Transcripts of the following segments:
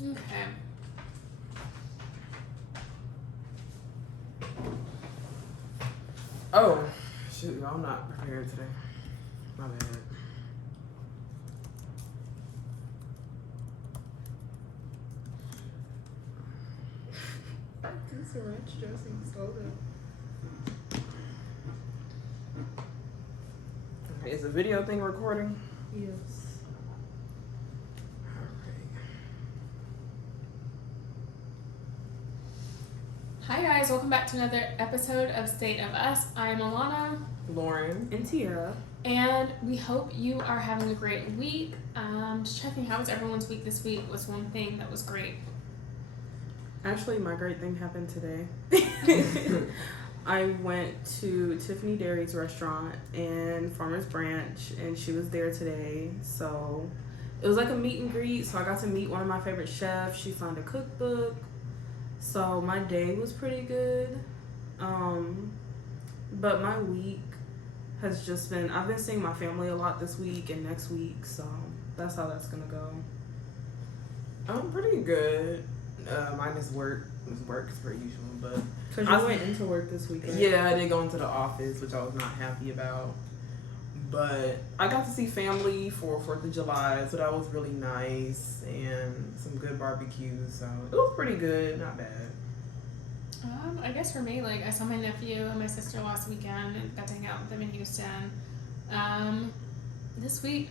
Okay. Oh, shoot, I'm not prepared today. My bad. This ranch dressing soda. Okay, is the video thing recording? Yes. Hi guys, welcome back to another episode of State of Us. I'm Alana, Lauren. And Tiara. and we hope you are having a great week. Just checking, how was everyone's week this week? Was one thing that was great. Actually, my great thing happened today. I went to Tiffany Dairy's restaurant in Farmers Branch, and she was there today. So it was like a meet and greet. So I got to meet one of my favorite chefs. She signed a cookbook. So my day was pretty good. But my week has just been, I've been seeing my family a lot this week and next week. So that's how that's going to go. I'm pretty good. Minus work. Work is per usual, but Because I you went into work this week, right? yeah, I did go into the office, which I was not happy about. But I got to see family for 4th of July, so that was really nice, and some good barbecue, so it was pretty good, not bad. I guess for me, like I saw my nephew and my sister last weekend and got to hang out with them in Houston. This week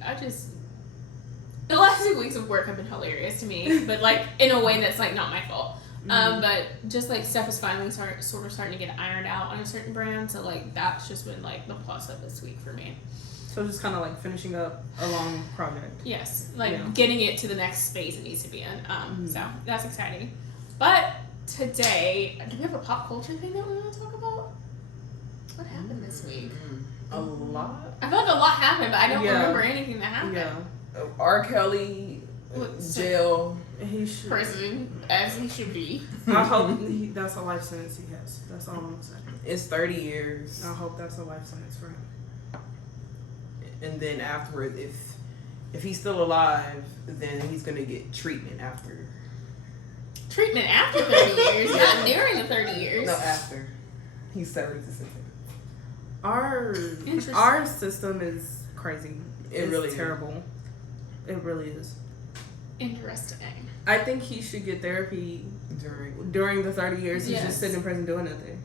the last 2 weeks of work have been hilarious to me, but like in a way that's like not my fault. But just like stuff is finally sort of starting to get ironed out on a certain brand, so like that's just been like the plus of this week for me. So just kind of like finishing up a long project. Yes, like Yeah. getting it to the next phase it needs to be in. So that's exciting. But today, do we have a pop culture thing that we want to talk about? What happened this week? A lot. I feel like a lot happened, but I don't Yeah. remember anything that happened. Yeah. R. Kelly, jail. He should. Person, as he should be. I hope that's a life sentence he has. That's all I'm gonna say. It's 30 years. I hope that's a life sentence for him. And then afterwards, if he's still alive, then he's gonna get treatment after. Treatment after 30 years, not during the 30 years. No, after. He's 70 to 60. Interesting. Our system is crazy. It It's really is. terrible. It really is. Interesting. I think he should get therapy during the 30 years he's Yes. just sitting in prison doing nothing.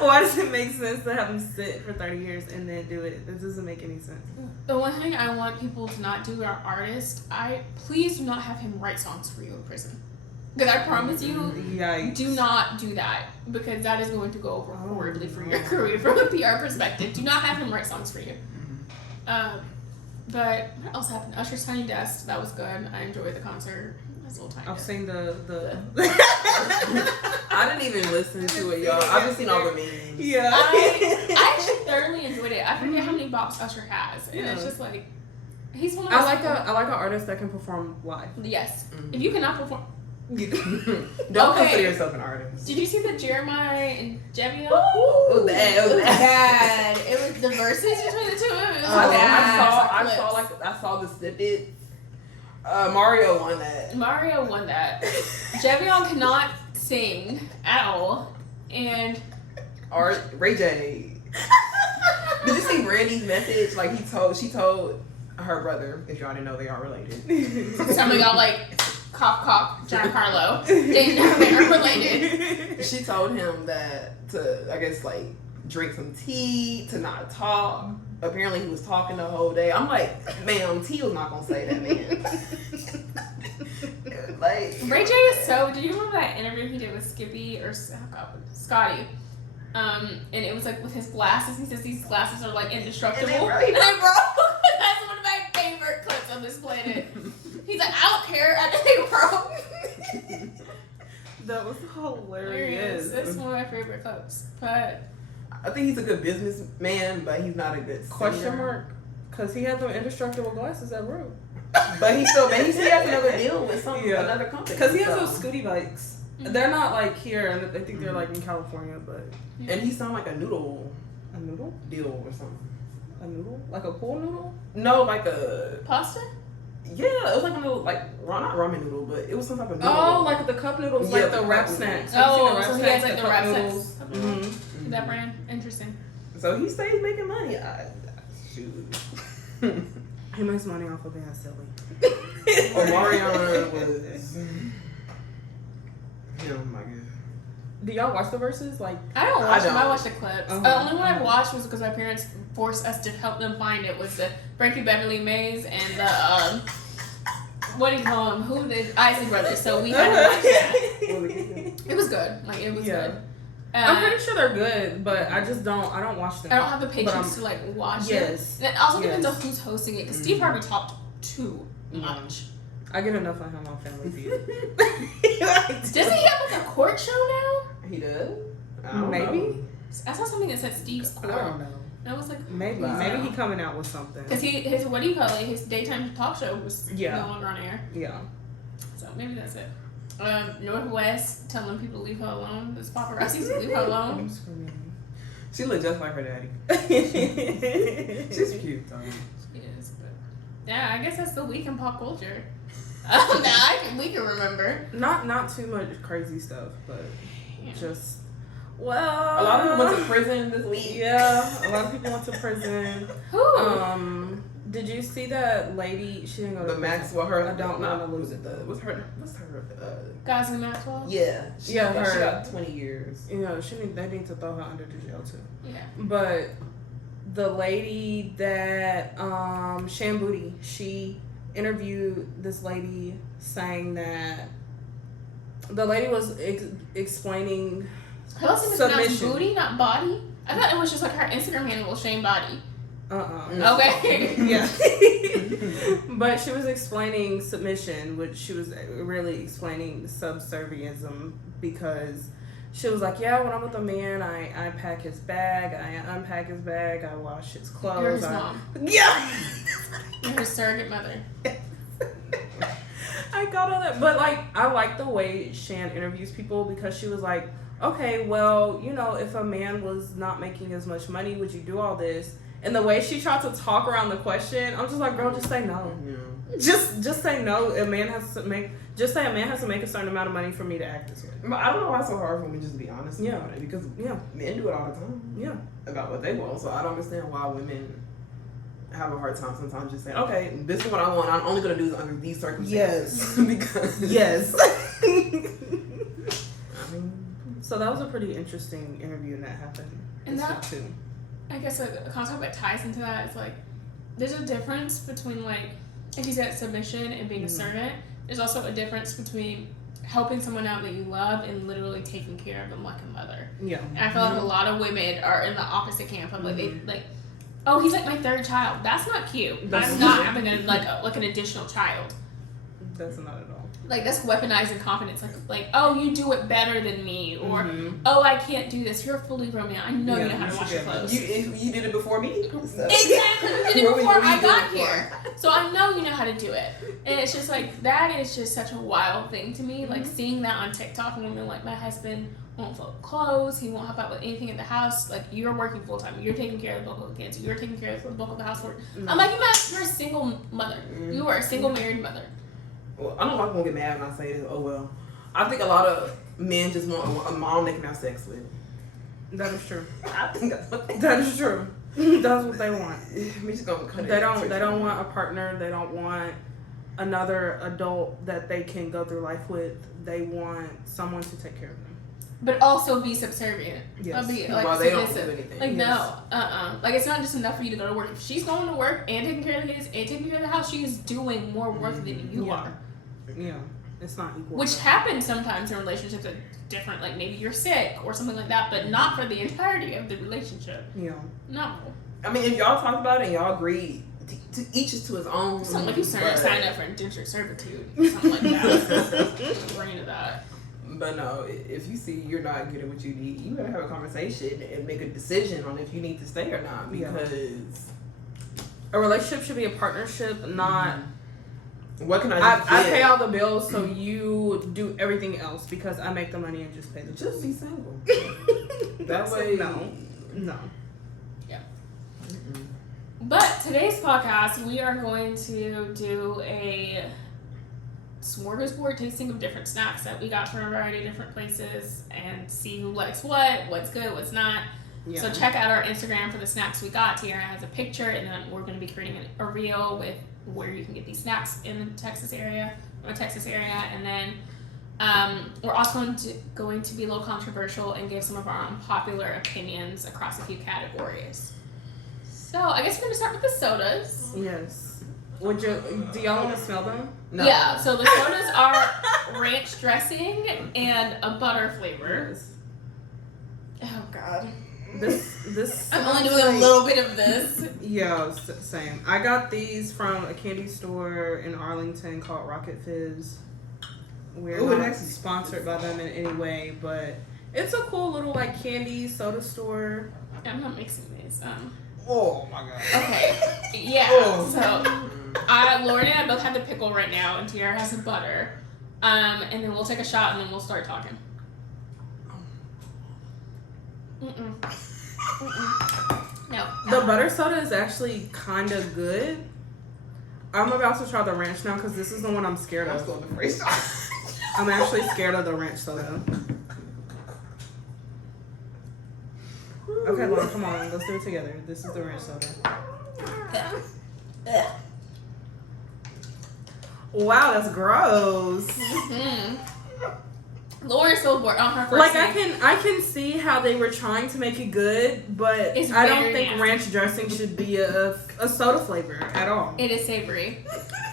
Why does it make sense to have him sit for 30 years and then do it? This doesn't make any sense. The one thing I want people to not do are artists. Please do not have him write songs for you in prison. Because I promise you, Yikes. do not do that, because that is going to go over horribly for your career from a PR perspective. Do not have him write songs for you. But what else happened? Usher's Tiny Desk, that was good. I enjoyed the concert. That's a little tiny. I've desk. seen the I didn't even listen to it, y'all. I've just seen all the memes. yeah. I actually thoroughly enjoyed it. I forget how many bops Usher has, and Yeah. it's just like he's one of I those like people- I like an artist that can perform live. Yes. If you cannot perform, Don't Okay. consider yourself an artist. did you see the Jeremiah and Jevion? It was bad. It was bad. It was the verses between the two of them. It was I bad. I saw the snippets. Mario won that. Mario won that. Jevion cannot sing at all, and Ray J. Did you see Brandy's message? Like she told her brother, if y'all didn't know, they are related. something got like cough, Giancarlo. They are related. She told him that to, I guess, like drink some tea, to not talk. Apparently, he was talking the whole day. I'm like, ma'am, T was not gonna say that, man. Like Ray J is so. Do you remember that interview he did with Skippy or Scotty? And it was like with his glasses. He says these glasses are like indestructible. And they broke. And they broke. That's one of my favorite clips on this planet. He's like, I don't care. I think they broke. That was hilarious. It's one of my favorite clips. But I think he's a good businessman, but he's not a good singer. Question mark? Because he had them indestructible glasses that broke. But he still has another deal with another company. Because he has so. those scooty bikes. They're not like here, and I think they're like in California, but And he sound like a noodle a noodle? deal or something. A noodle? Like a pool noodle? No, like a pasta? Yeah, it was like a little, not ramen noodle, but it was some type of noodle. Oh, like the cup noodles, Yeah, like the the wrap cup snacks. Oh, Have so you he seen has like the cup wrap noodles? snacks. Mhm. That brand, interesting. So he stays making money. Shoot. He makes money off of being silly. Mariana was. Oh my god. Do y'all watch the verses? Like, I don't watch them. I don't. watch the clips. Uh-huh. The only one I watched was because my parents forced us to help them find it. Was the Frankie Beverly Mays and the what do you call them? Who the Isley Brothers? So we had to watch that. It was good. Like it was Yeah. good. I'm pretty sure they're good, but I don't watch them. I don't have the But patience to like watch it. Yes. And it also depends Yes. on who's hosting it. Because Steve Harvey talked too Yeah. much. I get enough of him on Family Feud. Does he have like a court show He does? Maybe. Know. now? I saw something that said Steve's I court. don't know. And I was like, Maybe. Wow. Maybe he coming out with something. because his what do you call it? His daytime talk show was Yeah. no longer on air. Yeah. So maybe that's it. Northwest telling people to leave her alone. This paparazzi to leave her alone. She looked just like her daddy. She's cute though. She is, but yeah, I guess that's the week in pop culture. We can remember. Not too much crazy stuff, but Yeah. just A lot of people went to prison this week. Yeah, a lot of people went to prison. Who? Did you see that lady? She didn't go to The prison. Maxwell, her. I don't not- wanna lose it. What's her? Gosley Maxwell? Yeah. She Yeah, got, she her. got 20 years. You know, they need to throw her under the jail too. Yeah. But the lady that Shan Booty, she interviewed this lady saying that the lady was explaining Her last name is pronounced submission. Booty, not Body. I thought it was just like her Instagram handle was Shane Body. No. Okay. Yeah. But she was explaining submission, which she was really explaining subservientism, because she was like, yeah, when I'm with a man, I pack his bag, I unpack his bag, I wash his clothes. You're his mom. Yeah. You're his surrogate mother. I got all that. But like, I like the way Shan interviews people, because she was like, okay, well, you know, if a man was not making as much money, would you do all this? And the way she tried to talk around the question, I'm just like, girl, just say no. Yeah. Just say no. A man has to make a certain amount of money for me to act this way. But I don't know why it's so hard for me just to be honest Yeah. about it, because Yeah. men do it all the time Yeah. about what they want. So I don't understand why women have a hard time sometimes just saying, okay, this is what I want. I'm only going to do this under these circumstances. because Yes. I mean, So that was a pretty interesting interview, and that happened. And this that- week, too. I guess a concept that ties into that is like there's a difference between like if you said submission and being a servant. There's also a difference between helping someone out that you love and literally taking care of them like a mother. Yeah. And I feel like a lot of women are in the opposite camp of like they like, oh, he's like my third child. That's not cute. That's I'm not having like an additional child. That's not at all. Like that's weaponizing confidence. Like oh, you do it better than me, or Mhm. oh, I can't do this. You're a fully grown man. I know Yeah, you know how you to wash should your be- clothes. you did it before me. So. Exactly. You did it What were before you I doing got for? here. So I know you know how to do it. And it's just like, that is just such a wild thing to me. Like seeing that on TikTok and women like, my husband won't fold clothes. He won't help out with anything at the house. Like, you're working full time. You're taking care of the bulk of the kids. You're taking care of the bulk of the housework. I'm like, you're a single mother. You are a single married mother. Well, I don't know if I'm going to get mad when I say this. Oh, well. I think a lot of men just want a mom they can have sex with. That is true. I think that's what they That is true. That's what they want. We just gonna cut it. They don't want a partner. They don't want another adult that they can go through life with. They want someone to take care of them. But also be subservient. Yes. Be, Well, like, they don't submissive. do anything. Like, Yes. no. Like, it's not just enough for you to go to work. If she's going to work and taking care of the kids and taking care of the house, she's doing more work than you Yeah. are. Yeah, it's not equal. Which happens sometimes in relationships that are different. Like, maybe you're sick or something like that, but not for the entirety of the relationship. Yeah. No. I mean, if y'all talk about it and y'all agree, to each is to his own. Something like you but- sign up for indentured servitude. Something like that. Bring it to that. But no, if you see you're not getting what you need, you gotta have a conversation and make a decision on if you need to stay or not. Yeah. Because A relationship should be a partnership, not what can I I do? pay all the bills, so you do everything else because I make the money and just pay the Just be single. bills. That So, way, no. Mm-mm. But today's podcast, we are going to do a smorgasbord tasting of different snacks that we got from a variety of different places and see who likes what's good, what's not. Yeah. So check out our Instagram for the snacks we got. Tiara has a picture, and then we're going to be creating a reel with where you can get these snacks in the Texas area, and then we're also going to be a little controversial and give some of our unpopular opinions across a few categories. So I guess we're going to start with the sodas. Yes. Do y'all want to smell them? No. Yeah, so the sodas are ranch dressing and a butter flavor. Yes. Oh God. This. I'm only sounds doing a like- little bit of this. Yeah, same. I got these from a candy store in Arlington called Rocket Fizz. We're Ooh, not that's- sponsored by them in any way, but it's a cool little like candy soda store. I'm not mixing these. Oh my god. Okay. Yeah. Oh. So, Lauren and I both have the pickle right now, and Tiara has the butter. And then we'll take a shot, and then we'll start talking. No. The butter soda is actually kind of good. I'm about to try the ranch now because this is the one I'm scared I was of. going to phrase. I'm actually scared of the ranch soda. Okay, Lauren, come on. Let's do it together. This is the ranch soda. Wow, that's gross. Lauren's so bored on her first Like thing. I can see how they were trying to make it good, but It's I don't very think nasty. ranch dressing should be a soda flavor at all. It is savory.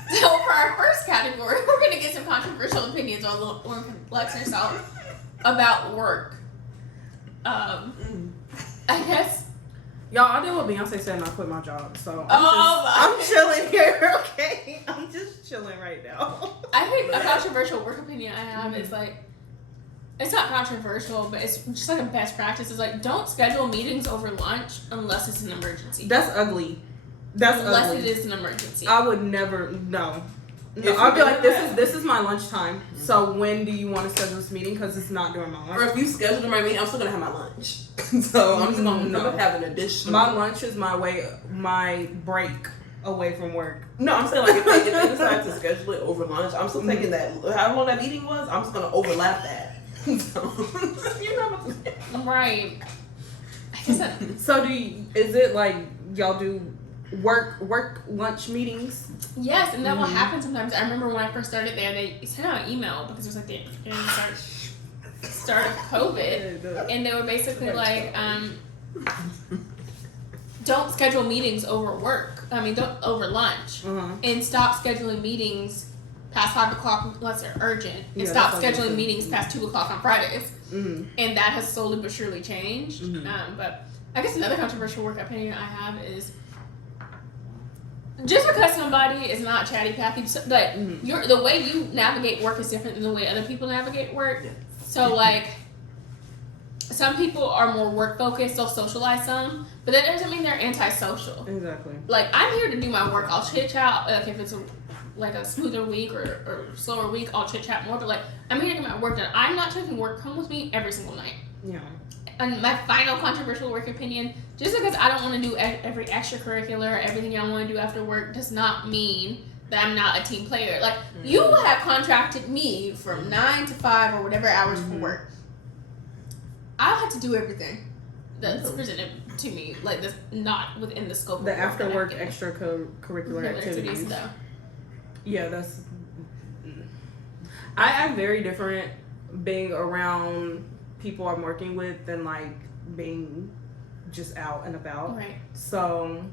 So for our first category, we're gonna get some controversial opinions on Lauren can flex herself about work. I guess. Y'all, I did what Beyonce said and I quit my job, so Oh, I'm chilling here, okay? I'm just chilling right now. I think a controversial work opinion I have is like, it's not controversial, but it's just like a best practice. Is like, don't schedule meetings over lunch unless it's an emergency. That's ugly. That's unless ugly. it is an emergency. I would never. No. No, If I'd be you like, do this is my lunchtime. So when do you want to schedule this meeting? Because it's not during my Or lunch. if you schedule my meeting, I'm still gonna have my lunch. So I'm just gonna No. have an additional. My lunch is my break away from work. No, I'm saying like if they decide to schedule it over lunch, I'm still taking that. However long that meeting was, I'm just gonna overlap that. So you're not about to. Right. I guess that, So is it like y'all do work lunch meetings? yes, and that will happen sometimes. I remember when I first started there, they sent out an email because it was like the start of COVID, and they were basically like, don't schedule meetings over work. I mean, don't over lunch, and stop scheduling meetings past 5 o'clock unless they're urgent, and Yeah, stop that's what they scheduling said. meetings past 2 o'clock on Fridays. Mm-hmm. And that has slowly but surely changed. But I guess another controversial work opinion I have is just because somebody is not chatty Pathy, like the way you navigate work is different than the way other people navigate work. So like, some people are more work focused, they'll socialize some, but that doesn't mean they're antisocial. Exactly. Like, I'm here to do my work. I'll chit chat. Like, if it's a smoother week or slower week, I'll chit chat more. But like, I'm here to get my work done. I'm not taking work home with me every single night. Yeah. And my final controversial work opinion, just because I don't want to do every extracurricular, everything I want to do after work, does not mean that I'm not a team player. Like, you have contracted me from 9 to 5 or whatever hours for work. I'll have to do everything that's presented to me, like, that's not within the scope of The work after work that I've given. extracurricular activities. though. Yeah, that's. I'm very different being around people I'm working with than like being just out and about. Right. So,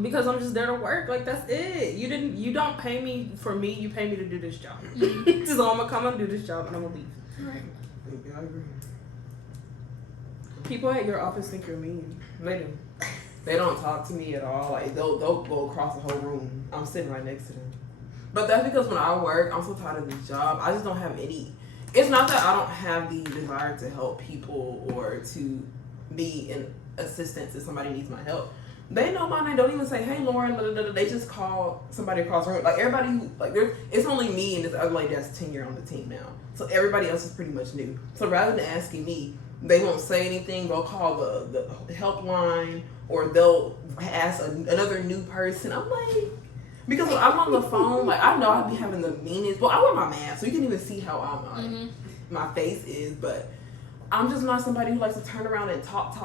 because I'm just there to work. Like that's it. You don't pay me for me. You pay me to do this job. So I'm gonna come and do this job and I'm gonna leave. Right. I agree. People at your office think you're mean. They do. They don't talk to me at all. Like they'll go across the whole room. I'm sitting right next to them. But that's because when I work, I'm so tired of this job. I just don't have any. It's not that I don't have the desire to help people or to be an assistance if somebody needs my help. They know my name. Don't even say, "Hey, Lauren." Blah, blah, blah. They just call somebody across the room. Like everybody who it's only me and this other lady that's tenure on the team now. So everybody else is pretty much new. So rather than asking me, They won't say anything. They'll call the helpline, or they'll ask another new person. I'm like, because when I'm on the phone, like, I know I'd be having the meanest. Well, I wear my mask, so you can even see how my face is, but I'm just not somebody who likes to turn around and talk.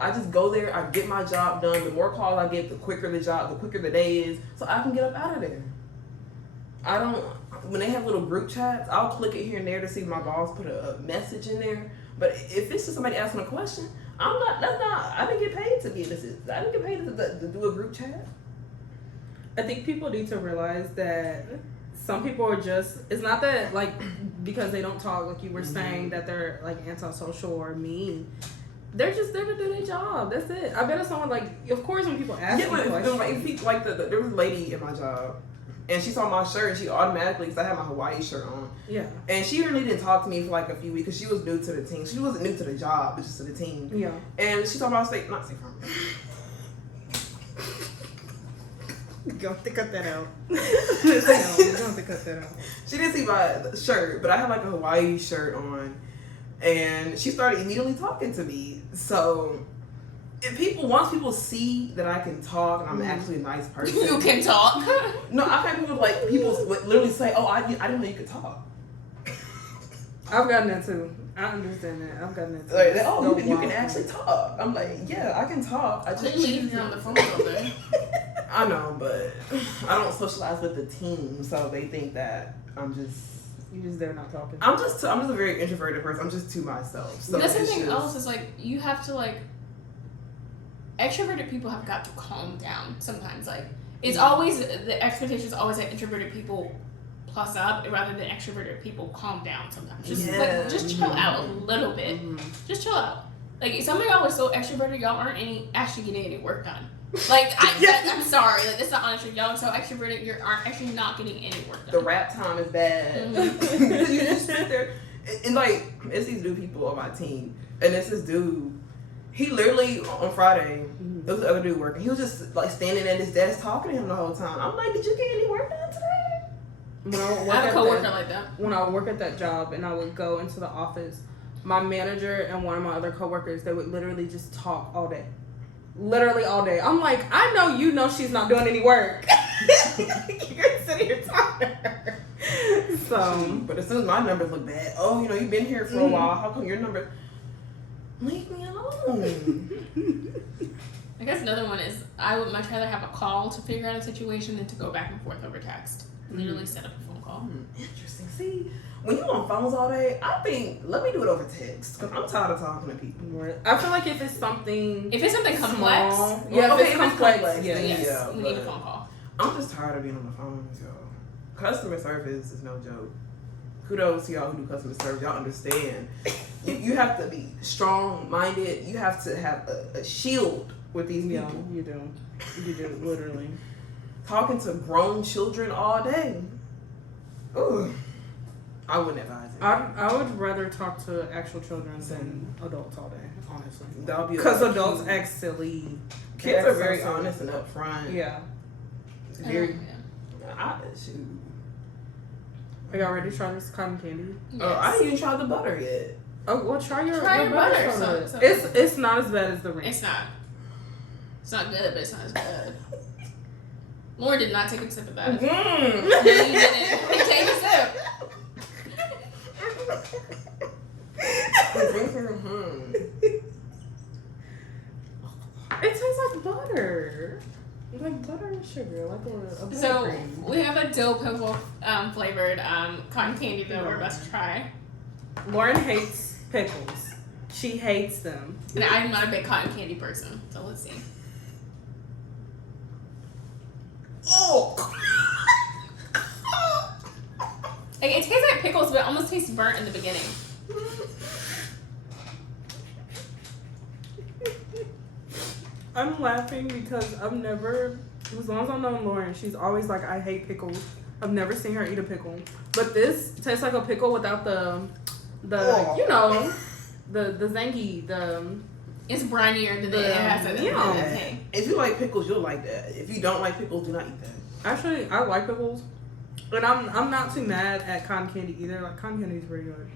I just go there, I get my job done. The more calls I get, the quicker the day is, so I can get up out of there. I don't, when they have little group chats, I'll click it here and there to see my boss put a message in there. But if it's just somebody asking a question, I didn't get paid to be in this. I didn't get paid to do a group chat. I think people need to realize that some people are just, it's not that, like, because they don't talk, like you were saying, that they're, like, antisocial or mean. They're just there to do their job. That's it. I bet if someone, like, of course when people ask me questions. There was a lady in my job, and she saw my shirt, and she automatically, because I had my Hawaii shirt on. Yeah. And she really didn't talk to me for like a few weeks, because she was new to the team. She wasn't new to the job, but just to the team. Yeah. And she saw my State Farm. You're going to cut that out. You're going to cut that out. She didn't see my shirt, but I had like a Hawaii shirt on, and she started immediately talking to me. So once people see that I can talk and I'm actually a nice person, You can talk. No, I've had people literally say, "Oh, I didn't know you could talk." I've gotten that too. I understand that. I've gotten that too. Like, oh, you can actually talk. I'm like, yeah, I can talk. I just Clearly you're on the phone all day. I know, but I don't socialize with the team, so they think that I'm just. You just there not talking. I'm just a very introverted person. I'm just to myself. So That's the thing else is, like, you have to, like, extroverted people have got to calm down sometimes. Like, it's always, the expectation is always that introverted people plus up rather than extroverted people calm down sometimes. Just chill out a little bit. Just chill out. Like, some of y'all are so extroverted, y'all aren't actually getting any work done. Like, I'm sorry, like, that's the honest truth. Y'all are so extroverted, you aren't actually not getting any work done. The rap time is bad. You just sit there, and like, it's these new people on my team, and it's this dude. He literally on Friday, there was the other dude working. He was just like standing at his desk talking to him the whole time. I'm like, did you get any work done today? I have a coworker like that. When I work at that job and I would go into the office, my manager and one of my other coworkers, they would literally just talk all day. Literally all day. I'm like, I know you know she's not doing any work. You're sitting here talking to her. So, but as soon as my numbers look bad, oh, you know, you've been here for a while. How come your number? Leave me alone. I guess another one is I would much rather have a call to figure out a situation than to go back and forth over text. Literally set up a phone call. Interesting. See, when you on phones all day, I think let me do it over text because I'm tired of talking to people. I feel like if it's something complex, small, yeah, if it's complex, yes, we need a phone call. I'm just tired of being on the phones, y'all. Customer service is no joke. Kudos to y'all who do customer service. Y'all understand. You have to be strong-minded. You have to have a shield with these people. Yeah, you do. You do, literally. Talking to grown children all day. Ooh. I wouldn't advise it. I would rather talk to actual children than adults all day, honestly. That would be because adults act silly. Kids are very honest and upfront. Yeah. Very. Shoot. Are y'all ready to try this cotton candy? Yes. Oh, I didn't even try the butter yet. Oh, well, try your butter. So it's not as bad as the ring. It's not. It's not good, but it's not as bad. Lauren did not take a sip of that. No, you didn't. Take a sip. It tastes like butter. Like butter and sugar, like a buttercream. So we have a dill pickle flavored cotton candy that we're about to try. Lauren hates pickles. She hates them. And I'm not a big cotton candy person, so let's see. Oh! Like, it tastes like pickles, but it almost tastes burnt in the beginning. I'm laughing because I've never, as long as I've known Lauren, she's always like, I hate pickles. I've never seen her eat a pickle. But this tastes like a pickle without the you know, the zangy, It's brinier than it has a thing. If you like pickles, you'll like that. If you don't like pickles, do not eat that. Actually, I like pickles. But I'm not too mad at cotton candy either. Like, cotton candy is pretty good.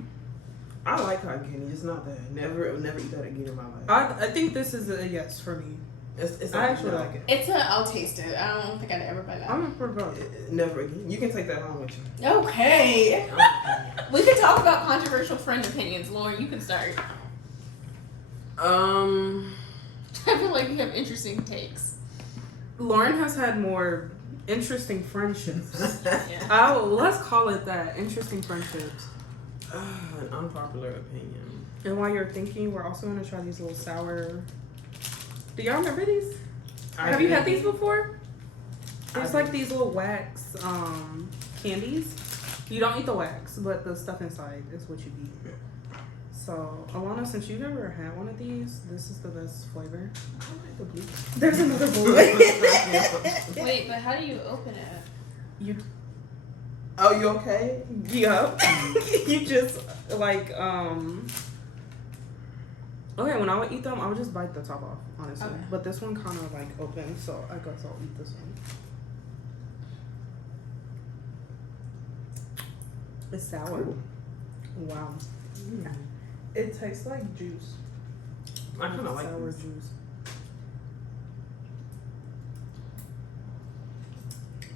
I like cotton candy, just not that. Never eat that again in my life. I think this is a yes for me. It's I actually like it. It's I'll taste it. I don't think I'd ever buy that. I'm gonna put both. Never again. You can take that home with you. Okay. We could talk about controversial friend opinions. Lauren, you can start. I feel like you have interesting takes. Lauren has had more interesting friendships. Yeah. Oh, let's call it that. Interesting friendships. An unpopular opinion. And while you're thinking, we're also gonna try these little sour. Do y'all remember these? Have you had these before? It's like these little wax candies. You don't eat the wax, but the stuff inside is what you eat. So, Alana, since you've never had one of these, this is the best flavor. I like the blue. There's another bowl. Wait, but how do you open it? You, Oh, you okay? yup. You just like Okay, when I would eat them, I would just bite the top off, honestly. Okay. But this one kind of like open, so I guess I'll eat this one. It's sour. Ooh. Wow. It tastes like juice. I kind of like sour this. juice.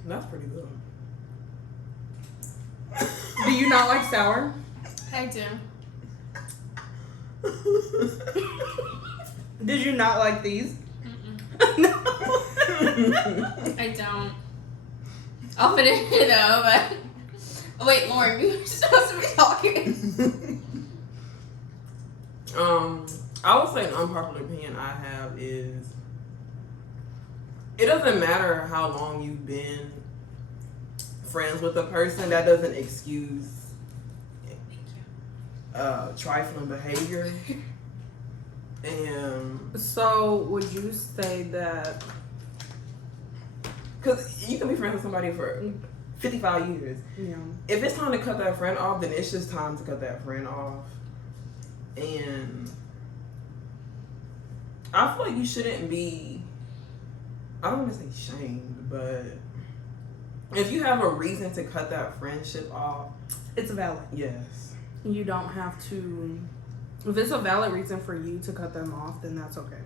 That's pretty good. Do you not like sour? I do. Did you not like these? Mm-mm. No. I don't. I'll finish it though, but. Oh, wait, Lauren, you were supposed to be talking. I would say an unpopular opinion I have is it doesn't matter how long you've been friends with a person, that doesn't excuse trifling behavior. And So, would you say that? because you can be friends with somebody for 55 years. Yeah. If it's time to cut that friend off, then it's just time to cut that friend off. And I feel like you shouldn't be, I don't want to say shamed, but if you have a reason to cut that friendship off, It's valid. yes. You don't have to. If it's a valid reason for you to cut them off, then that's okay.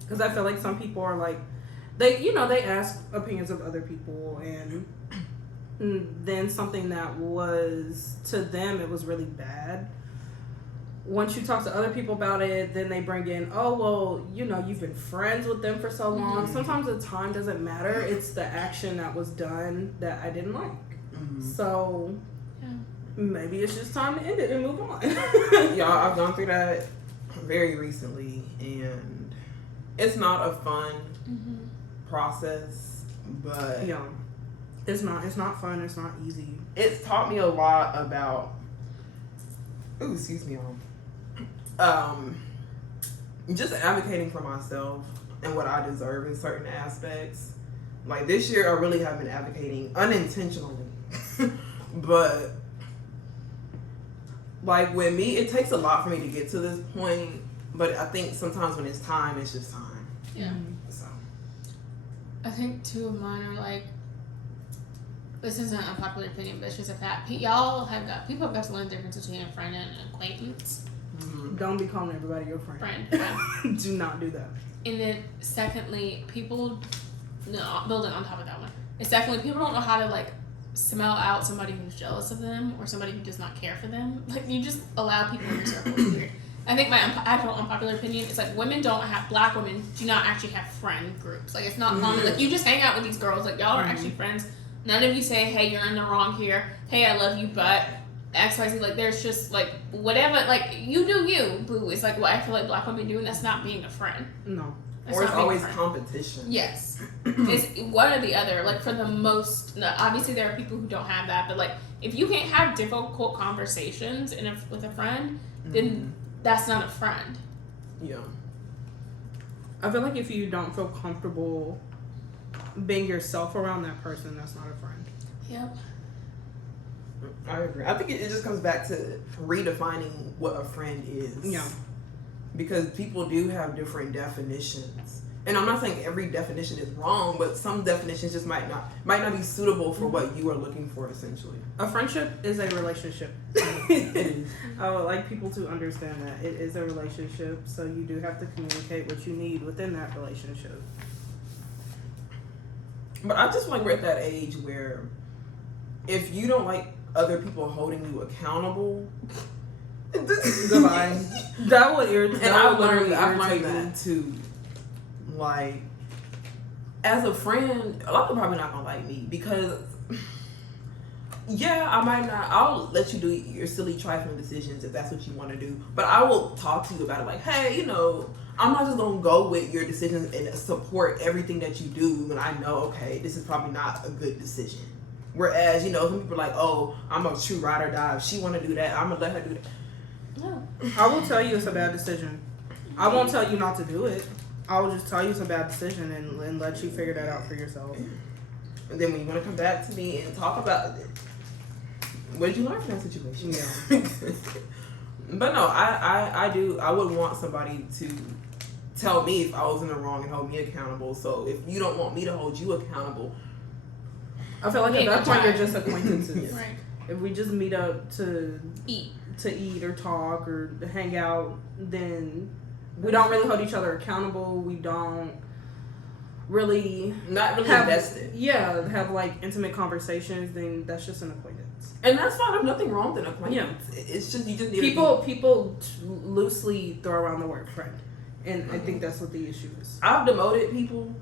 Because I feel like some people are like, they ask opinions of other people, and then something that was to them it was really bad. Once you talk to other people about it, then they bring in, oh well, you've been friends with them for so long. Mhm. Sometimes the time doesn't matter. It's the action that was done that I didn't like. Mm-hmm. So Yeah. maybe it's just time to end it and move on. Yeah, I've gone through that very recently, and it's not a fun Mm-hmm. process, but Yeah. It's not fun, it's not easy. it's taught me a lot about just advocating for myself and what I deserve in certain aspects. Like this year I really have been advocating unintentionally. But like with me, it takes a lot for me to get to this point, but I think sometimes when it's time, it's just time. Yeah. So I think two of mine are like, this isn't an unpopular opinion, but it's just a fact. People have got to learn the difference between a friend and an acquaintance. Don't be calling everybody your friend. Friend. Do not do that. And then secondly, building on top of that one. And secondly, people don't know how to like smell out somebody who's jealous of them or somebody who does not care for them. Like you just allow people in your circle. It's weird. I think my actual unpopular opinion is like black women do not actually have friend groups. Like it's not common. Like you just hang out with these girls. Like y'all are actually friends. None of you say, hey, you're in the wrong here. Hey, I love you, but XYZ. Like there's just like whatever. Like you do you, boo. It's like what I feel like black women do, and that's not being a friend. No. That's or it's not being a always friend. competition. Yes. It's one or the other. Like for the most, obviously there are people who don't have that, but like if you can't have difficult conversations with a friend, then that's not a friend. Yeah. I feel like if you don't feel comfortable being yourself around that person, that's not a friend. Yep. I agree. I think it just comes back to redefining what a friend is. Yeah. Because people do have different definitions. And I'm not saying every definition is wrong, but some definitions just might not be suitable for what you are looking for, essentially. A friendship is a relationship. I would like people to understand that it is a relationship, so you do have to communicate what you need within that relationship. But I just feel like we're at that age where if you don't like other people holding you accountable, Goodbye. That would irritate. and that I've would literally learned irritate me. that too. Like, as a friend, a lot of people probably not gonna like me because, yeah, I might not. I'll let you do your silly trifling decisions if that's what you want to do. But I will talk to you about it. Like, hey, I'm not just gonna go with your decisions and support everything that you do when I know, okay, this is probably not a good decision. Whereas, some people are like, oh, I'm a true ride or die. If she want to do that, I'm gonna let her do that. No. I will tell you it's a bad decision. I won't tell you not to do it. I will just tell you it's a bad decision and let you figure that out for yourself. And then when you want to come back to me and talk about it, what did you learn from that situation? Yeah. But no, I would want somebody to tell me if I was in the wrong and hold me accountable. So if you don't want me to hold you accountable, I feel like at that point you're just acquaintances. Right. If we just meet up to Eat. or talk or hang out, then we don't really hold each other accountable. We don't really not really have invested. Yeah, have like intimate conversations. Then that's just an acquaintance. And that's fine. There's nothing wrong with an acquaintance. It's just you just need people loosely throw around the word friend, and I think that's what the issue is. I've demoted people.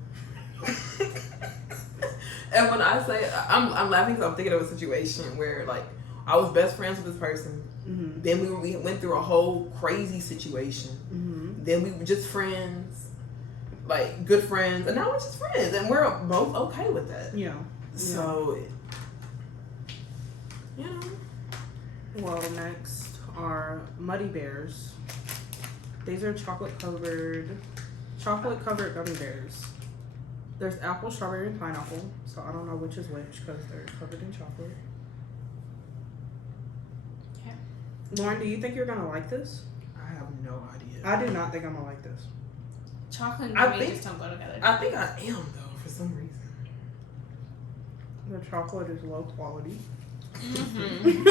And when I say I'm laughing because I'm thinking of a situation where like I was best friends with this person. Mm-hmm. Then we went through a whole crazy situation. Mm-hmm. Then we were just friends, like good friends, and now we're just friends, and we're both okay with that. Yeah. So, Well, next are Muddy Bears. These are chocolate covered gummy bears. There's apple, strawberry, and pineapple. So I don't know which is which because they're covered in chocolate. Okay. Lauren, do you think you're gonna like this? I have no idea. I do not think I'm gonna like this. Chocolate and I gummy think- just don't go together. I think I am though for some reason. The chocolate is low quality. Mm-hmm.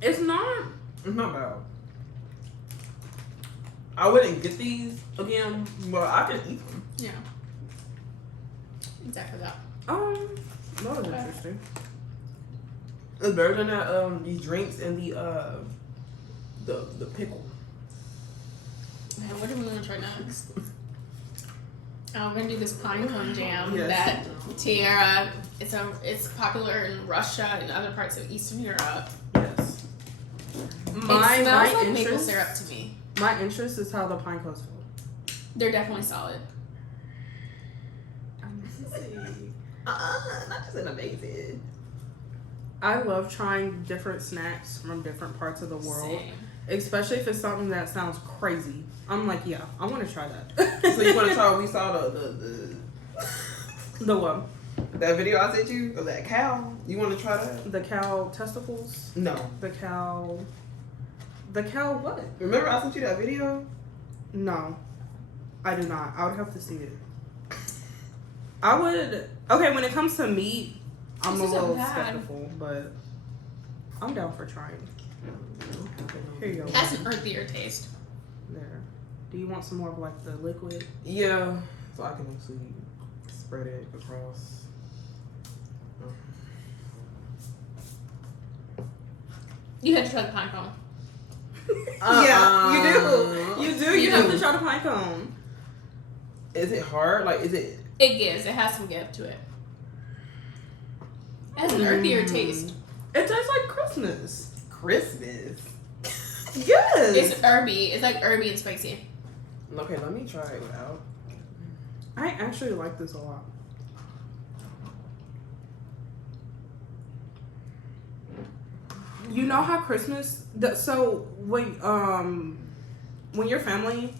It's not. It's not bad. I wouldn't get these again, but I can eat them. Yeah. Exactly that. That was interesting. It's better than that. These drinks and the pickle. Man, what do we want to try next? I'm gonna do this pine cone jam Yes. that Tierra. It's popular in Russia and other parts of Eastern Europe. Yes. It smells like maple syrup to me. My interest is how the pine cones feel. They're definitely solid. Not just an amazing. I love trying different snacks from different parts of the world, Same. especially if it's something that sounds crazy. I'm like, yeah, I want to try that. So you want to try? We saw The what? that video I sent you of that cow. You want to try that? The cow testicles? No. The cow what? Remember I sent you that video? No, I do not. I would have to see it. I would. Okay, when it comes to meat, I'm This a isn't little bad. skeptical, but I'm down for trying. Here you go. It has an earthier taste. There. Do you want some more of like the liquid? Yeah. So I can actually spread it across. You had to try the pine cone. Yeah, you do. You do. You have to try the pine cone. Is it hard? Like, is it? It gives. It has some give to it. It has an earthier taste. It tastes like Christmas. Christmas? Yes. It's herby. It's like herby and spicy. Okay, let me try it without. I actually like this a lot. You know how Christmas? So when your family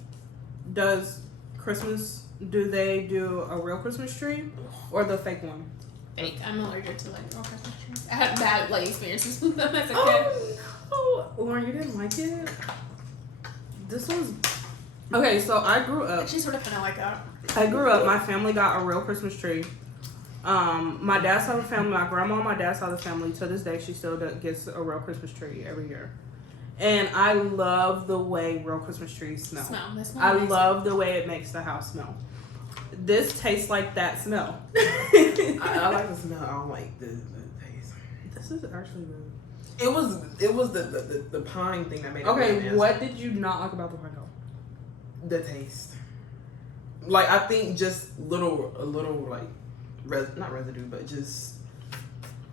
does Christmas, do they do a real Christmas tree or the fake one? Fake. I'm allergic to like real Christmas trees. I had bad like experiences with them as a kid. Oh, Lauren, you didn't like it? This one's Okay, so I grew up. Actually, sort of kind of like that. My family got a real Christmas tree. My dad's side of the family, my grandma on my dad's side of the family, to this day, she still gets a real Christmas tree every year. And I love the way real Christmas trees smell. They smell I amazing. love the way it makes the house smell. This tastes like that smell. I like the smell. I don't like the taste. This is actually good. It was the pine thing that made it Okay, really nasty. what did you not like about the White House? The taste. Like, I think just a little like not residue, but just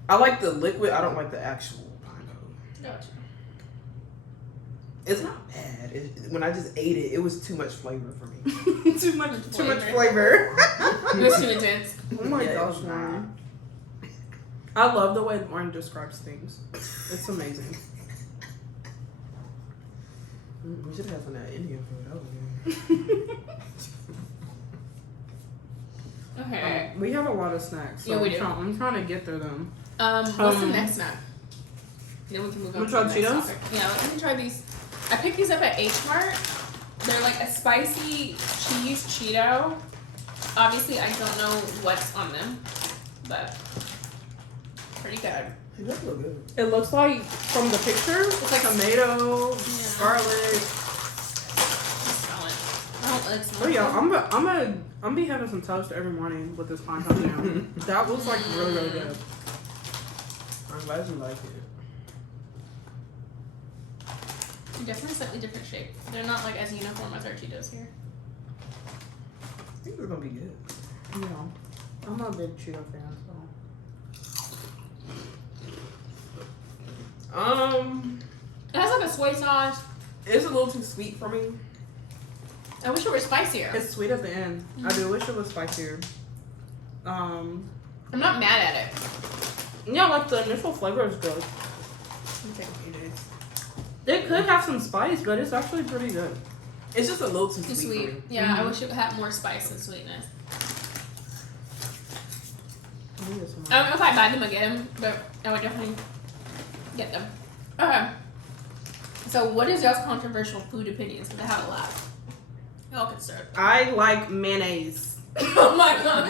I like the liquid. I don't like the actual pine cone. Gotcha. It's not bad. When I just ate it, it was too much flavor for me. Too much flavor. It was too intense. Oh my Yeah, it gosh, was man. I love the way Lauren describes things. It's amazing. We should have some of that Indian food. That was good. Okay. We have a lot of snacks. So Yeah, we do. I'm trying to get through them. What's the next snack? Then we can move on Wanna to try the next Cheetos? topic. Yeah, let me try these. I picked these up at H Mart. They're like a spicy cheese Cheeto. Obviously, I don't know what's on them, but pretty good. It does look good. It looks like from the picture, it's like tomato, garlic. Smell it. I don't like smell Oh yeah, it. I'm be having some toast every morning with this pine cone jam. That was like really good. I'm glad you like it. They're definitely slightly different shape. They're not like as uniform as our Cheetos here. I think it's gonna be good. Yeah, I'm a big Cheeto fan, It has like a soy sauce. It's a little too sweet for me. I wish it were spicier. so it's sweet at the end. I do wish it was spicier. I'm not mad at it. Yeah, like the initial flavor is good. It could have some spice, but it's actually pretty good. It's just a little too Too sweet, sweet. for me. Yeah, I wish it had more spice and sweetness. I need some more. I don't know if I'd buy them again, but I would definitely get them. Okay. So, what is y'all's controversial food opinions? Because I have a lot. Y'all can start. I like mayonnaise. Oh my god.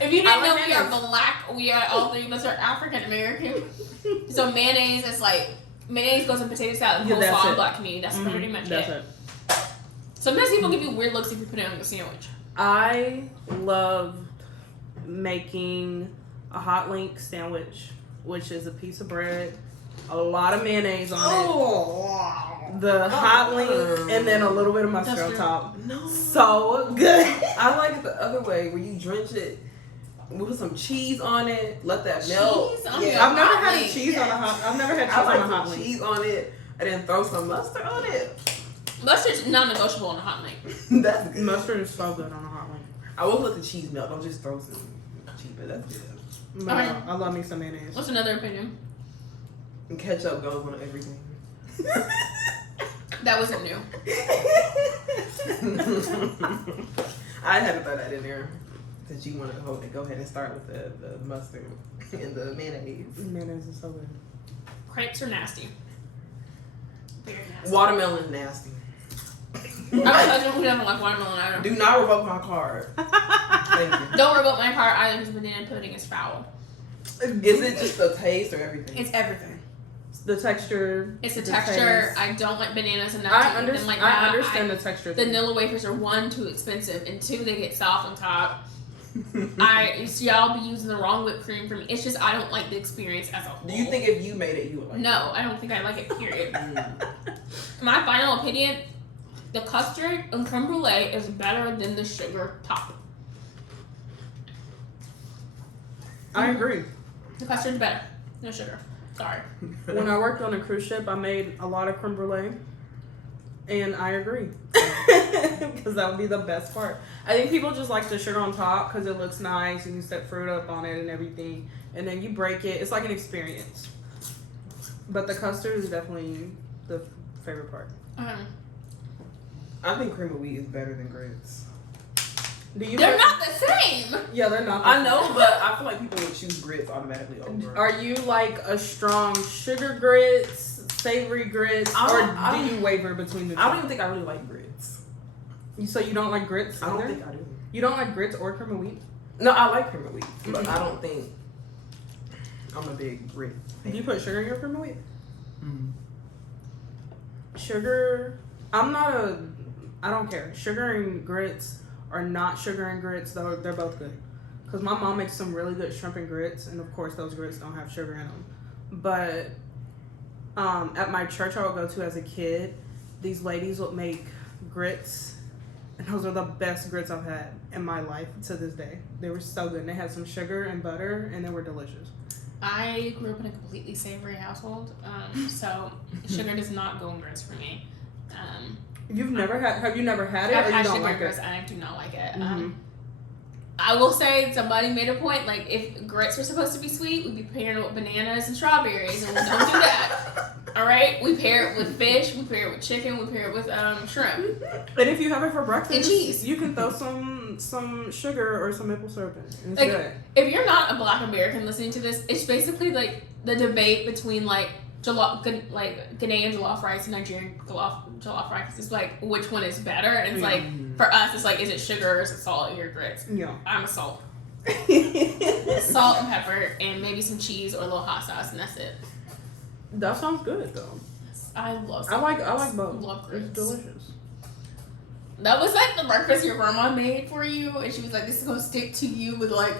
If you didn't I know, like we are mayonnaise. black. We are all three of us are African American. So mayonnaise is like mayonnaise goes in potato salad. Yeah, Coleslaw that's in it. black community. That's Mhm, pretty much that's it. Sometimes people give you weird looks if you put it on your sandwich. I love making a hot link sandwich, which is a piece of bread, a lot of mayonnaise on it, the hot link, and then a little bit of mustard on top. No. So good. I like it the other way where you drench it, put some cheese on it, let that melt. Cheese on Yeah. your I've never hot had link. cheese on a hot. I've never had cheese I on like a hot some link. cheese on it, and then throw some mustard on it. Mustard's non-negotiable on a hot link. That's good. Mustard is so good on a hot link. I will let the cheese melt. Don't just throw some cheese, but that's good. No, Okay. I love me some mayonnaise. What's another opinion? And ketchup goes on everything. That wasn't new. I had to throw that in there. Since you want to go ahead and start with the mustard and the mayonnaise. Mayonnaise is so good. Crepes are nasty. Very nasty. Watermelon nasty. I don't like watermelon either. Do not revoke my card. Thank you. Don't revoke my card either because banana pudding is foul. Is it just the taste or everything? It's everything. The texture. It's the the texture. taste. I don't like bananas enough I to eat them understand. like I that. understand the texture. The thing. Nilla wafers are one, too expensive, and two, they get soft on top. Y'all be using the wrong whipped cream for me. It's just I don't like the experience as a whole. Do you think if you made it, you would like No, I don't think I like it. Period. it? Mm. My final opinion: the custard and creme brulee is better than the sugar top. I agree. The custard's better. No sugar. Sorry. When I worked on a cruise ship, I made a lot of creme brulee, and I agree because that would be the best part. I think people just like the sugar on top because it looks nice and you set fruit up on it and everything, and then you break it. It's like an experience. But the custard is definitely the favorite part. I think cream of wheat is better than grits. Do you? They're not the same. Yeah, they're not. I know, but I feel like people would choose grits automatically over. Are you like a strong sugar grits, savory grits, I or don't- do you waver between the two? I don't even think I really like grits. So you don't like grits? I don't either? think I do. You don't like grits or cream of wheat? No, I like cream of wheat, but Mhm. I don't think I'm a big grit fan. Do you put sugar in your cream of wheat? Mm. Sugar. I don't care. Sugar and grits or not sugar and grits, though, they're both good. Because my mom makes some really good shrimp and grits, and of course those grits don't have sugar in them. But at my church I would go to as a kid, these ladies would make grits, and those are the best grits I've had in my life to this day. They were so good. And they had some sugar and butter, and they were delicious. I grew up in a completely savory household, so sugar does not go in grits for me. Have you never had it, I've or you had don't sugar like grits it? and I do not like it. Mhm. I will say somebody made a point, like if grits were supposed to be sweet, we'd be pairing it with bananas and strawberries, and we don't do that. All right, we pair it with fish, we pair it with chicken, we pair it with shrimp. And if you have it for breakfast, And cheese. you can throw some sugar or some maple syrup in it. And it's Like, good. If you're not a Black American listening to this, it's basically like the debate between like Ghanaian jollof rice and Nigerian jollof rice. It's like which one is better, and it's like for us, it's like is it sugar or is it salt in your grits? Yeah. I'm a salt, salt and pepper, and maybe some cheese or a little hot sauce, and that's it. That sounds good though. I love. I like both. Love It's grits. delicious. That was like the breakfast your grandma made for you, and she was like, "This is gonna stick to you with like."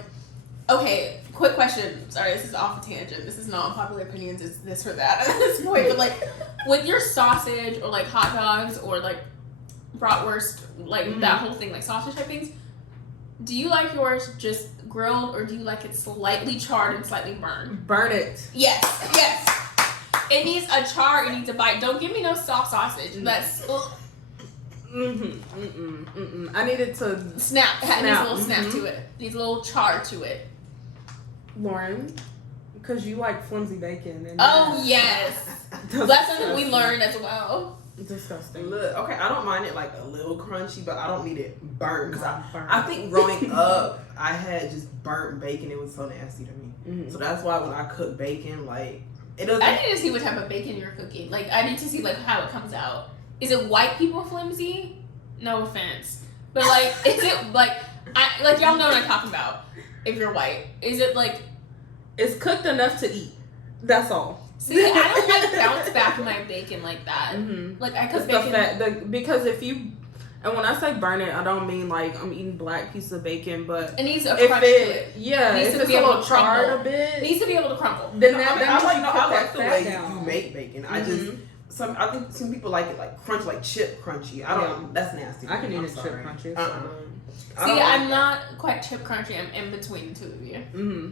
Okay, quick question. Sorry, this is off a tangent. This is not unpopular opinions. It's this or that at this point. But like, with your sausage or like hot dogs or like bratwurst, like that whole thing, like sausage type things. Do you like yours just grilled, or do you like it slightly charred and slightly burned? Burn it. Yes, yes. It needs a char. It needs a bite. Don't give me no soft sausage. That's I needed to, snap. It needs a little snap Mhm. to it. Needs a little char to it. Lauren, because you like flimsy bacon. And Oh yes, that's that's something we disgusting. learned as well. Disgusting. Look, okay, I don't mind it like a little crunchy, but I don't need it burnt because Burn. I think growing up I had just burnt bacon. It was so nasty to me. Mhm. So that's why when I cook bacon, like it doesn't. I need to see what type of bacon you're cooking. Like I need to see like how it comes out. Is it white people flimsy? No offense, but like is it like y'all know what I'm talking about? If you're white, is it like? It's cooked enough to eat. That's all. See, I don't like bounce back my bacon like that. Mm-hmm. Like I Because cook bacon. because if you, and when I say burn it, I don't mean like I'm eating black pieces of bacon, but It needs a if crunch to it. yeah, Needs if to it's be a able little to charred crumble. a bit, It needs to be able to crumble. then No, that, I mean, that I means like you no, cook I like that the fat way down. you make bacon. I just I think some people like it like crunch, like chip crunchy. I don't. Yeah. That's nasty. I can eat I'm it chip sorry. crunchy. Uh-uh. So. I See, don't like I'm that. not quite chip crunchy. I'm in between the two of you. Mm-hmm.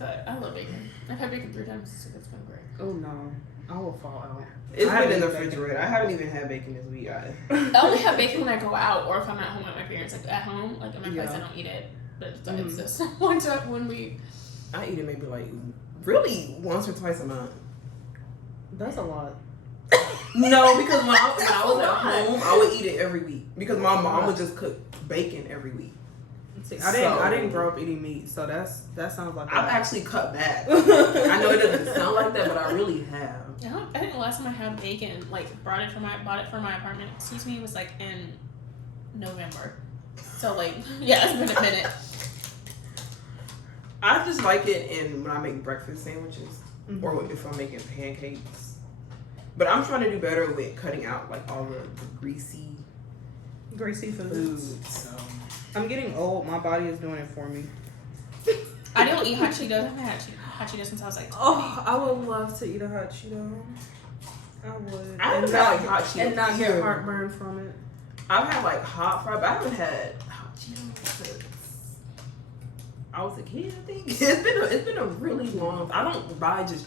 But I love bacon. I've had bacon 3 times this week. It's been great. Oh no, I will fall out. It's I been in the haven't eaten refrigerator. bacon. I haven't even had bacon this week. I only have bacon when I go out or if I'm at home with my parents. Like at home, like in my place, Yeah. I don't eat it. But it's Mhm. just one time when we. I eat it maybe like really once or twice a month. That's a lot. No, because when I was at lot. home, I would eat it every week because my mom would just cook bacon every week. See, I didn't grow up eating meat, so that sounds like. I've actually cut back. I know it doesn't sound like that, but I really have. I think the last time I had bacon, like bought it for my apartment. Excuse me, was like in November. So like, yeah, it's been a minute. I just like it in when I make breakfast sandwiches Mhm. or if I'm making pancakes. But I'm trying to do better with cutting out like all the greasy greasy foods. foods. So. I'm getting old. My body is doing it for me. I don't eat hot Cheetos. I haven't had hot Cheetos since I was like. Oh, I would love to eat a hot Cheeto. I would. I haven't And had not- like hot Cheetos and not either. get heartburn from it. I've had like hot fries, but I haven't had hot Cheetos since I was a kid. I think it's been a really long. I don't buy just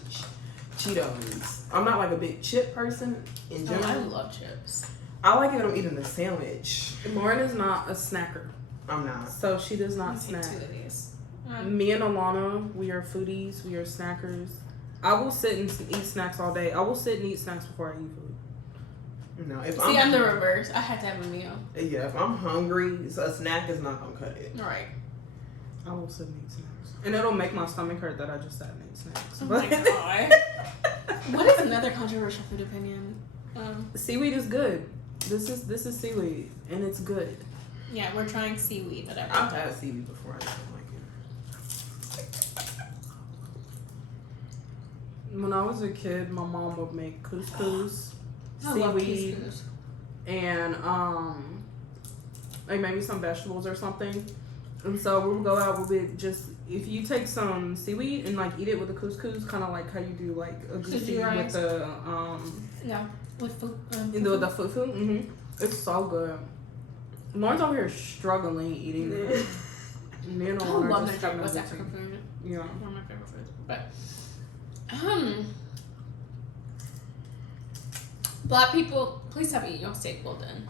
Cheetos. I'm not like a big chip person in Oh, I general. love chips. I like it when I'm eating a sandwich. Lauren is not a snacker, I'm not. so she does not Let me take snack. 2 of these. Me and Alana, we are foodies. We are snackers. I will sit and eat snacks all day. I will sit and eat snacks before I eat food. No, if See, I'm the reverse. I have to have a meal. yeah, if I'm hungry, so a snack is not gonna cut it. All right. I will sit and eat snacks. And it'll make my stomach hurt that I just sat and ate snacks. Oh But my god. What is another controversial food opinion? seaweed is good. This is seaweed and it's good. Yeah, we're trying seaweed, whatever. I've had seaweed before. I just don't like it. When I was a kid, my mom would make couscous, I love seaweed, couscous. and like maybe some vegetables or something. And so we would go out. We would just if you take some seaweed and like eat it with the couscous, kind of like how you do like a goosey rice. with the Yeah, with food. with the fufu. Mm-hmm. It's so good. Lauren's over here struggling eating it. Me and I Lauren love are just Nigeria. West having a good African time. food. Yeah. One of my favorite foods. But black people, please stop eating your steak well done.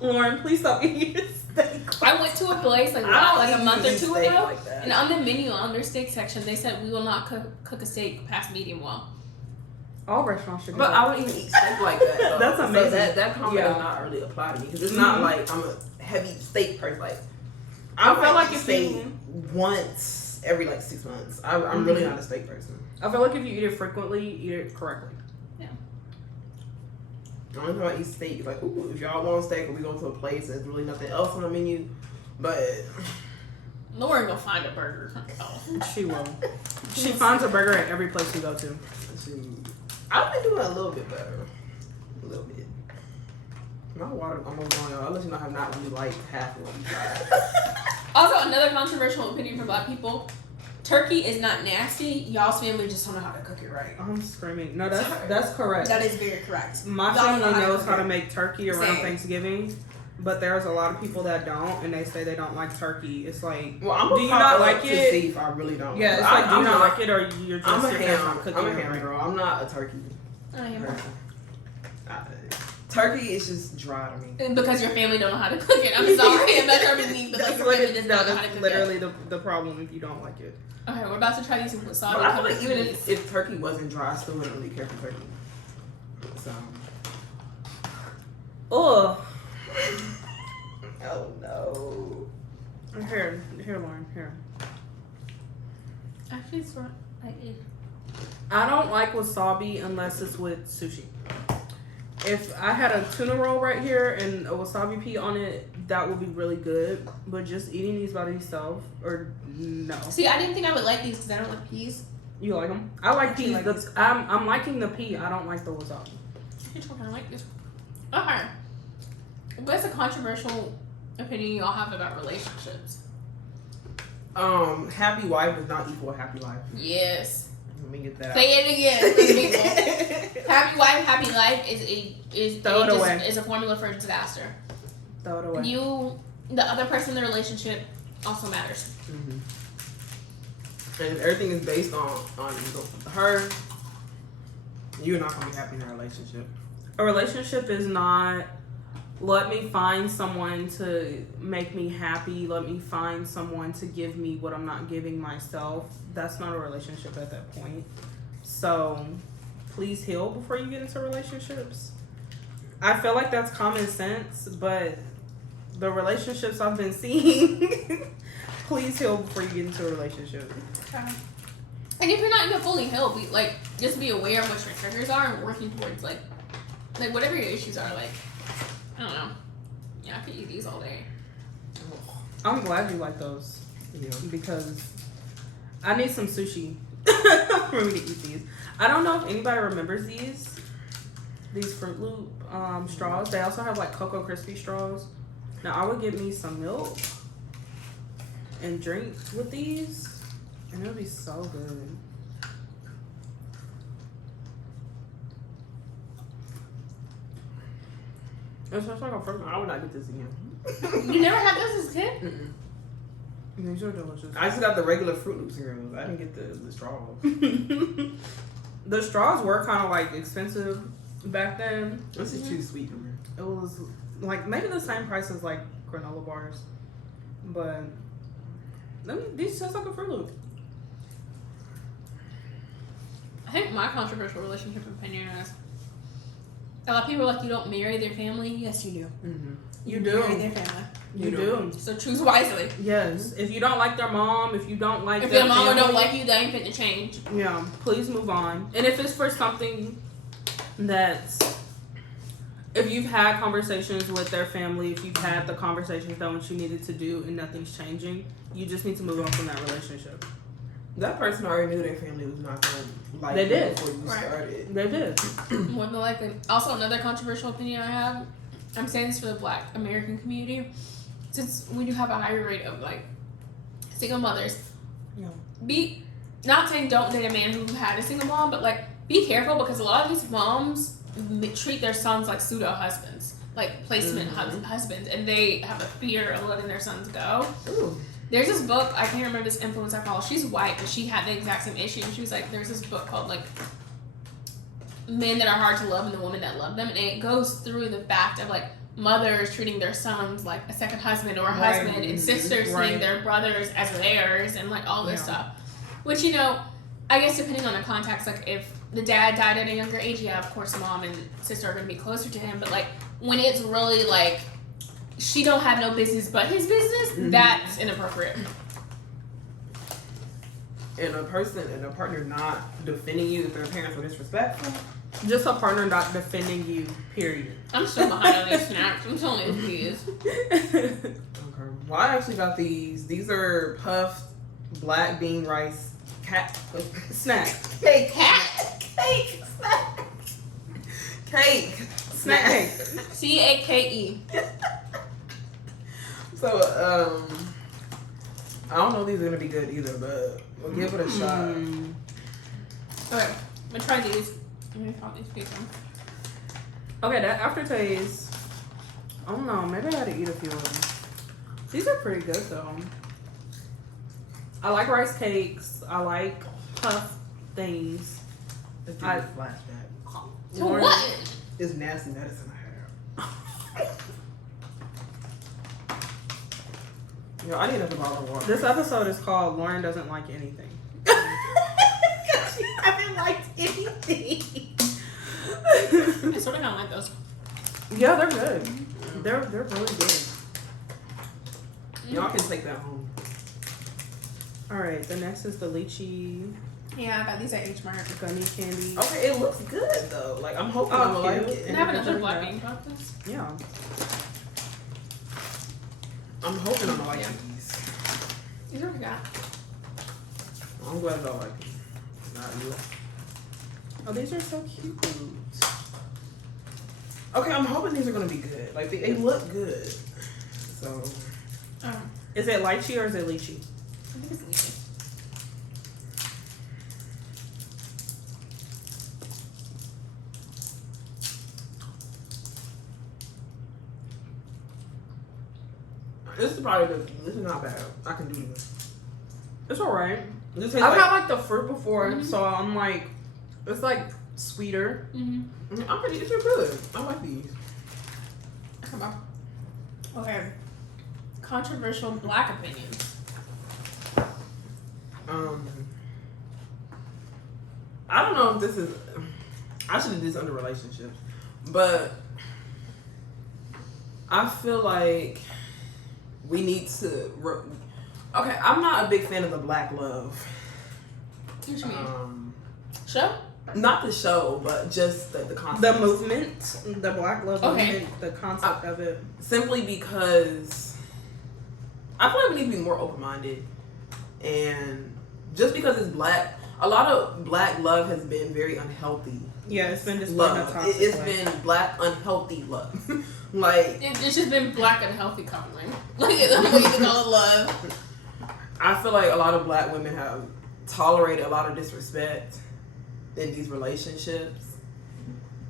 Lauren, please stop eating your steak. I went to a place like a month or two ago, like that. and on the menu on their steak section, they said we will not cook a steak past medium well. All restaurants should. But I wouldn't even eat steak like that. Though. That's So amazing. that comment Yeah. does not really apply to me because it's not like I'm a heavy steak person. Like I feel feel like like if steak you- once every like 6 months. I'm really not a steak person. I feel like if you eat it frequently, eat it correctly. The only time I eat steak is like, ooh, if y'all want steak or we go to a place and there's really nothing else on the menu. But Lauren gonna find a burger. Oh. She will. She finds a burger at every place we go to. I've been doing a little bit better. A little bit. My water almost gone, y'all. Unless you know I have not really liked half of what you tried. Also, another controversial opinion for black people: turkey is not nasty. Y'all's family just don't know how to cook it right. I'm screaming. No, that's correct. That is very correct. My Y'all family know how to knows cook how to it. make turkey around Same. Thanksgiving, but there's a lot of people that don't, and they say they don't like turkey. It's like, Well, I'm do gonna you pop not up like to it? see if I really don't. Yeah, it's I- like, do you I'm not not- like it, or you're just I'm a your family's ham. not cooking I'm a it ham right? girl. I'm not a turkey I am. person. Turkey is just dry to me. And because your family don't know how to cook it. I'm sorry, I'm not trying to be mean, but like your family does not know how to That's cook literally the problem if you don't like it. it. Okay, we're about to try these wasabi. But I feel like even if turkey wasn't dry, I still wouldn't really care for turkey. So. Oh, Oh no. here, Lauren, here. Actually, it's right. I don't like wasabi unless it's with sushi. If I had a tuna roll right here and a wasabi pea on it, that would be really good. But just eating these by themselves, or no. See, I didn't think I would like these because I don't like peas. You like them? I like actually peas. like these. I'm liking the pea. I don't like the wasabi. I kind of like this. Okay. What's a controversial opinion y'all have about relationships? Happy wife does not equal happy life. Yes. Let me get that Say it again, for the people. Happy wife, happy life Throw it away. is a formula for disaster. Throw it away. The other person in the relationship also matters. And if everything is based on her, you're not gonna be happy in a relationship. A relationship is not, let me find someone to make me happy. Let me find someone to give me what I'm not giving myself. That's not a relationship at that point. So please heal before you get into relationships. I feel like that's common sense, but the relationships I've been seeing, please heal before you get into a relationship. And if you're not even fully healed, just be aware of what your triggers are and working towards like whatever your issues are. Like, I don't know. Yeah, I could eat these all day. I'm glad you like those. Yeah. Because I need some sushi for me to eat these. I don't know if anybody remembers these Fruit Loop straws. They also have like Cocoa Crispy straws. Now I would get me some milk and drink with these, and it would be so good. It's just like a fruit. I would not get this again. You never had those as a kid? Mm-mm. These are delicious. I just got the regular Fruit Loops and girls. I didn't get the straws. The straws were kind of like expensive back then. This is too sweet for me. It was like maybe the same price as like granola bars, but these taste like a Fruit Loop. I think my controversial relationship opinion is a lot of people are like, you don't marry their family. Yes, you do. Mm-hmm. You marry do. their family. You You do. So choose wisely. Yes. If you don't like their mom, if you don't like If their your mama family, don't like you, they ain't fit to change. yeah, please move on. And if it's for something that's, if you've had conversations with their family, if you've had the conversations done what you needed to do and nothing's changing, you just need to move on from that relationship. That person already knew their family was not going to like They you did. before you Right. started. They did. More than likely. Also, another controversial opinion I have. I'm saying this for the Black American community. Since we do have a higher rate of like single mothers, Yeah. be not saying don't date a man who had a single mom, but like be careful because a lot of these moms treat their sons like pseudo husbands, like placement husbands, and they have a fear of letting their sons go. Ooh. There's this book, I can't remember this influencer I follow. She's white, but she had the exact same issue. And she was like, there's this book called like Men That Are Hard to Love and the Women That Love Them. And it goes through the fact of like mothers treating their sons like a second husband or a Right. husband, and sisters Right. seeing their brothers as theirs, and like all this Yeah. stuff. Which, you know, I guess depending on the context, like if the dad died at a younger age, yeah, of course mom and sister are going to be closer to him. But like when it's really like she don't have no business but his business, that's inappropriate. And a person and a partner not defending you if their parents were disrespectful. Just a partner not defending you, period. I'm still behind on these snacks. I'm telling you, please. Okay. Well, I actually got these. These are puffed black bean rice Snack. cake. Cake. Cake. Snack cake. CAKE. So, I don't know if these are gonna be good either, but we'll give it a shot. Mm. Okay, I'm gonna try these. I'm gonna try these people. Okay, that aftertaste. I don't know. Maybe I gotta eat a few of them. These are pretty good though. I like rice cakes. I like puff things. Let's do I- a flashback. So Lauren- what? It's nasty medicine I have. Yo, I need another bottle of water. This episode is called Lauren Doesn't Like Anything. She haven't liked anything. I sort of don't like those. Yeah, they're good. They're really good. Y'all can take that home. All right, the next is the lychee Yeah, I got these at H Mart. gummy candy. Okay, it looks good though. Like I'm hoping Oh, I'm gonna like cute. it. Can I have another Yeah. black bean breakfast? Yeah. I'm hoping I'm gonna like Yeah. these. These are good. I'm glad I like them. Not you. Oh, these are so cute. Okay, I'm hoping these are gonna be good. Like they look good. So Is it lychee or is it lychee? I think it's lychee. this is probably good. This is not bad. I can do this. It's alright. This I've tastes had like the fruit before, Mhm. so I'm like, it's like sweeter. Mm-hmm. I'm pretty. These are good. I like these. Come on. Okay. Controversial black opinions. I don't know if this is. I should have did this under relationships, but I feel like we need to. Okay, I'm not a big fan of the black love. What you mean? Show? Not the show, but just the concept. The movement, the black love Okay. movement, the concept of it. Simply because I feel like we need to be more open minded, and just because it's black, a lot of black love has been very unhealthy. Yeah, it's been displayed in a Love. toxic It's way. been black unhealthy love. Like It's just been black unhealthy coupling. Like, I don't even call it love. I feel like a lot of black women have tolerated a lot of disrespect in these relationships,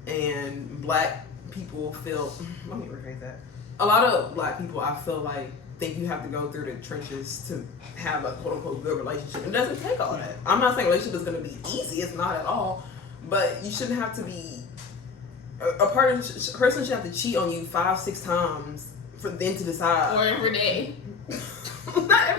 and black people feel. Let me rephrase that. A lot of black people, I feel like, think you have to go through the trenches to have a quote unquote good relationship. It doesn't take all that. I'm not saying a relationship is going to be easy. It's not at all. But you shouldn't have to be. A person should have to cheat on you 5-6 times for them to decide. Or every day. Not every